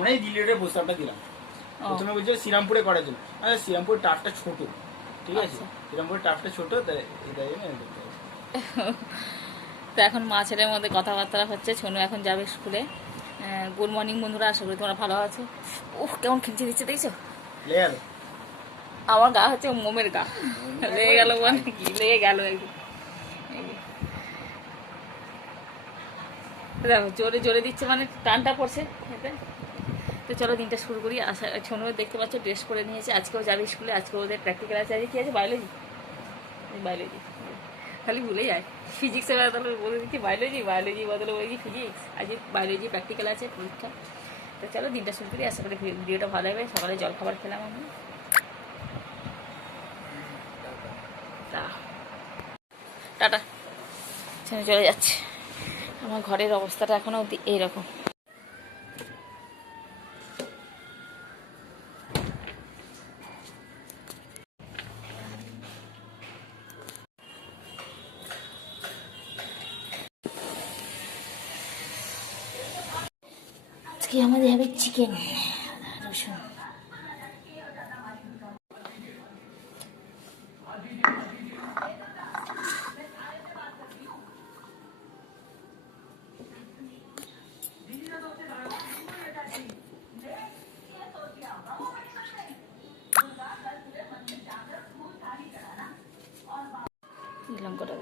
আমরাই ডিলেটের প্রস্তাবটা দিলাম। প্রথমে বলছিল শ্রীরামপুরে করার জন্য, শ্রীরামপুর টাফটা ছোট, ঠিক আছে, শ্রীরামপুরের টাফটা ছোট, তাই তো এখন মা ছেলের মধ্যে কথাবার্তা হচ্ছে। ছোনু এখন যাবে স্কুলে। গুড মর্নিং বন্ধুরা, আশা করি তোমরা ভালো আছো। ওহ কেমন খিমচি দিচ্ছে দেখছো? আমার গা হচ্ছে মোমের গা, লেগে গেল মানে কি লেগে গেল একদম। দেখো জোরে জোরে দিচ্ছে মানে টানটা পড়ছে এতে। তো চলো দিনটা শুরু করি। আশা ছোনু দেখতে পাচ্ছ ড্রেস করে নিয়েছে, আজকেও যাবে স্কুলে। আজকে ওদের প্র্যাকটিক্যাল আছে। আজকে কী আছে? বায়োলজি। বায়োলজি খালি ভুলে যায়। ফিজিক্সের বদলে বলে দিচ্ছি বায়োলজি, বায়োলজি বদলে বলেছি ফিজিক্স। আজকে বায়োলজি প্র্যাকটিক্যাল আছে, পরীক্ষা। তো চলো দিনটা শুরু করি। আশা করি ভিডিওটা ভালো হবে। সকালে জলখাবার খেলাম আমি। টাটা। চলে যাচ্ছে। আমার ঘরের অবস্থাটা এখনো অবধি এইরকম। আজকে আমাদের হবে চিকেন রসুন। লঙ্কাটা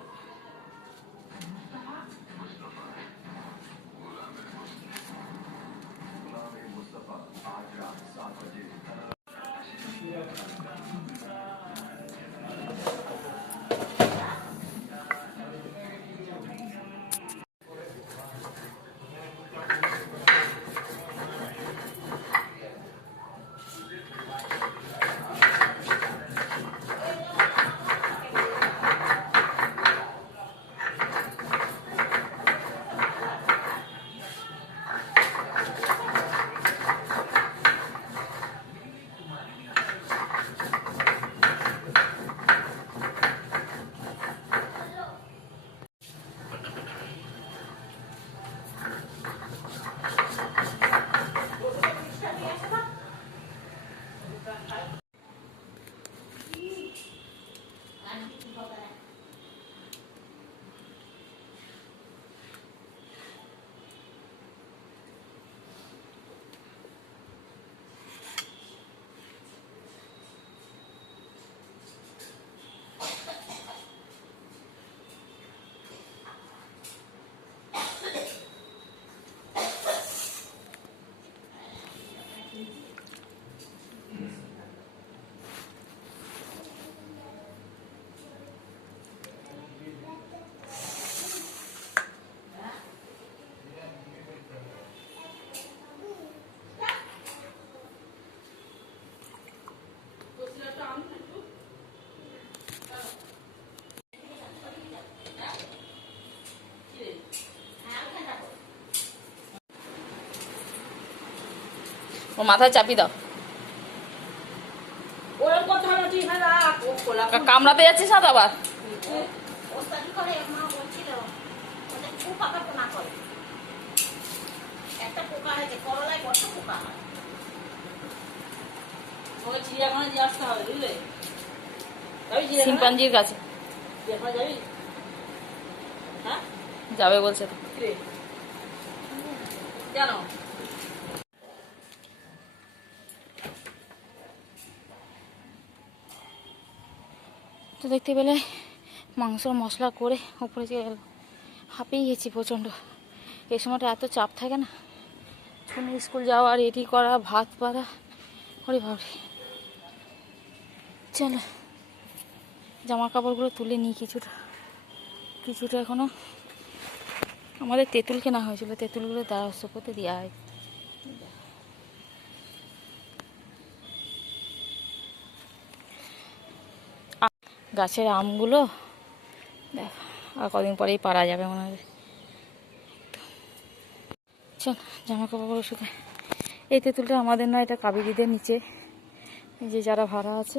ওর মাথায় চাপি দাও। কামড়াতে যাচ্ছিস না তো আবার? শিম্পাঞ্জির কাছে যাবে বলছে তো। জানো তো দেখতে পেলে মাংস মশলা করে উপরে যে হাঁপিয়ে গেছি প্রচণ্ড। এই সময়টা এত চাপ থাকে না, শুনে স্কুল যাওয়া, রেডি করা, ভাত পাড়া, ওরে ভাবি। চলো জামা কাপড়গুলো তুলে নিই কিছুটা কিছুটা। এখনও আমাদের তেঁতুল কেনা হয়েছিল, তেঁতুলগুলো দ্বারস্থপতি দেওয়া হয়। গাছের আমগুলো দেখ, আর কদিন পরেই পারা যাবে মনে হয়। চল জামা কাপড়গুলো শুকায়। এই তেঁতুলটা আমাদের নয়, এটা কাবেরীদের নিচে যে যারা ভাড়া আছে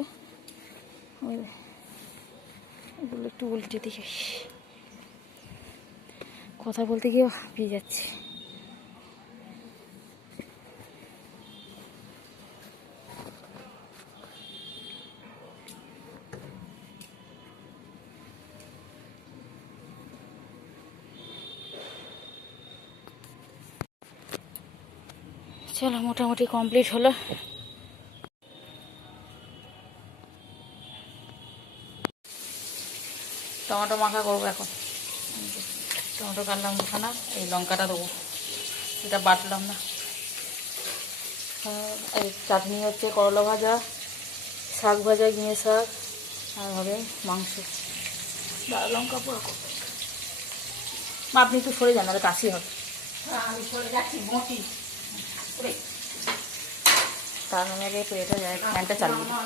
এগুলো একটু উল্টে দিকে কথা বলতে গিয়ে হাঁপিয়ে যাচ্ছে। চলো মোটামুটি কমপ্লিট হলো। টমেটো মাখা করবো এখন। টমেটো কাটলাম দুখানা, এই লঙ্কাটা দেবো, এটা বাটলাম না। এই চাটনি হচ্ছে করলা ভাজা, শাক ভাজা, ঘিয়ে শাক, আর হবে মাংস। লঙ্কা পুরো করবো। মা আপনি একটু সরে যান, তাহলে কাশি হবে। আমি চলে যাচ্ছি বটি। তার মানে আগে এটা যায়, ফ্যানটা চালিয়ে দিই।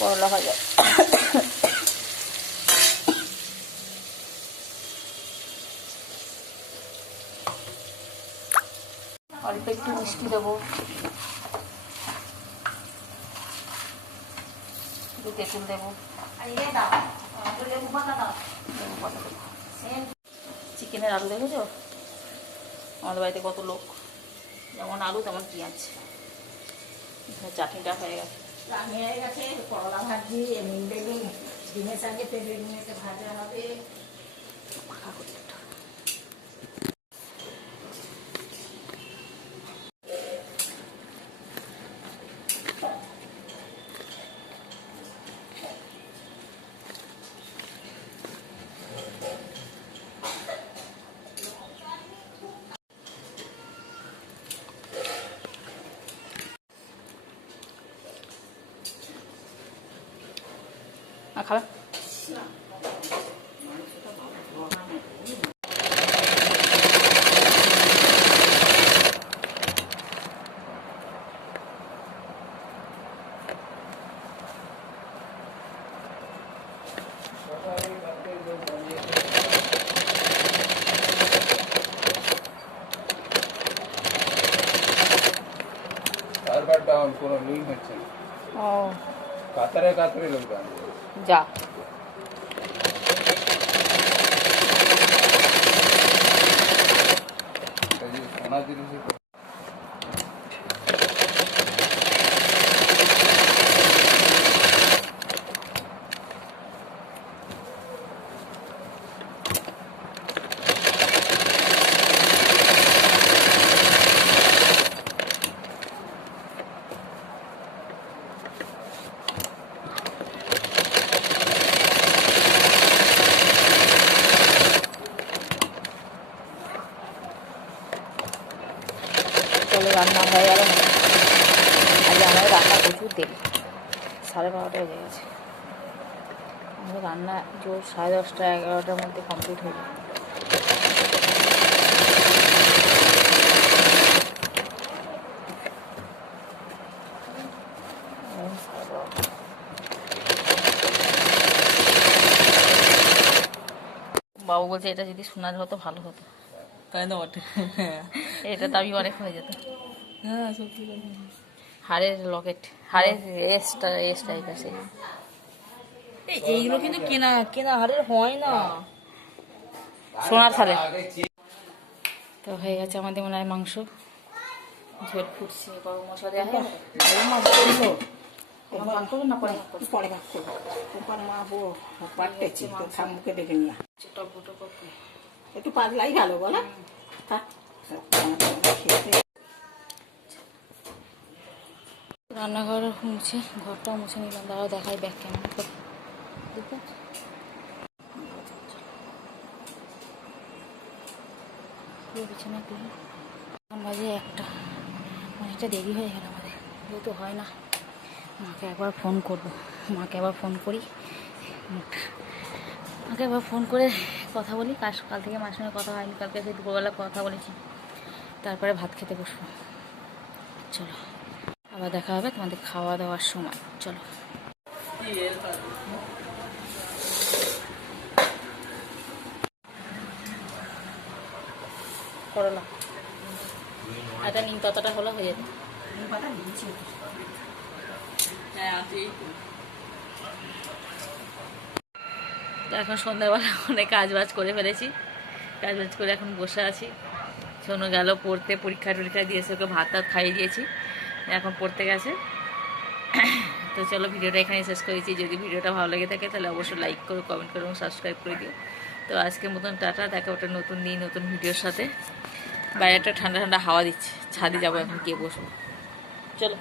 করলা ভাজা অল্প একটু মিষ্টি দেবো, একটু তেঁতুল দেবো, লেবু পাতা দেবো। চিকেনের আলু দেখেছো আমাদের বাড়িতে কত লোক, যেমন আলু তেমন পেঁয়াজ। চাটনিটা হয়ে গেছে, রান্না হয়ে গেছে। করলা ভাজি, এমনি বেগুন, ডিমের সঙ্গে বেগুনেতে ভাজা হবে। মাখা করি একটু। খাবে সার্ভার ডাউন, কোনো লিঙ্ক হচ্ছে না। ও কাতারে কাতারে লোক ডাউন। যা সোনা জিনিস চলে রান্না হয়ে গেল। আজ আমাদের রান্না প্রচুর দেরি, 12:30 বেজে গেছে। আমাদের রান্না জোর 10:30 11টার মধ্যে কমপ্লিট হয়ে যায়। বাবু বলছে এটা যদি সোনার হতো ভালো হতো। তাই না বটে? এটা দামি অনেক হয়ে যেত। হাড়ের লকেট, হাড়ের এস টাইপ আছে। এইগুলো কিন্তু কেনা কেনা হারের হয় না। সোনার থালে। তো হয়ে গেছে আমাদের মনে হয় মাংস, ঝোল ফুটছে, গরম মশলা দেওয়া হয়ে গেছে। ভাগ করবেন না পরে ভাগ করবেন? পরে ভাগ করবো। তোমার মা পাঠতেছি, তো ঠাম্মুকে ডেকে নিয়ে টক বুটো করতে একটু পাতলাই ভালো বলো। থাক, রান্নাঘর মুছে, ঘরটাও মুছে নিলাম। দাঁড়াও দেখাই ব্যাগ কেমন করে। দেখো বিছানা তুলি। বাজে 1টা, অনেকটা দেরি হয়ে গেল আমাদের, যেহেতু হয় না। মাকে একবার ফোন করবো, মাকে একবার ফোন করি, মাকে একবার ফোন করে কথা বলি। কাল থেকে মার সঙ্গে কথা হয়নি, কালকে সেই দুপুরবেলা কথা বলেছি, তারপরে ভাত খেতে বসবো। চলো আবার দেখা হবে তোমাদের খাওয়া দাওয়ার সময়। চলো করলা এটা নিম পাতাটা হলে হয়ে যেত। নিম পাতা দিয়েছি। হ্যাঁ আছে এই তো। তো এখন সন্ধ্যাবেলা অনেক কাজ বাজ করে ফেলেছি, কাজ বাজ করে এখন বসে আছি। সোনু গেল পড়তে, পরীক্ষা টরীক্ষা দিয়েছে, ওকে ভাত টাত খাইয়ে দিয়েছি, এখন পড়তে গেছে। তো চলো ভিডিওটা এখানে শেষ করেছি। যদি ভিডিওটা ভালো লেগে থাকে তাহলে অবশ্যই লাইক করো, কমেন্ট করো এবং সাবস্ক্রাইব করে দিও। তো আজকের মতন টাটা, দেখা ওটা নতুন দিন নতুন ভিডিওর সাথে। বাইরেটা ঠান্ডা ঠান্ডা হাওয়া দিচ্ছে, ছাদে যাবো এখন গিয়ে বসবো। চলো।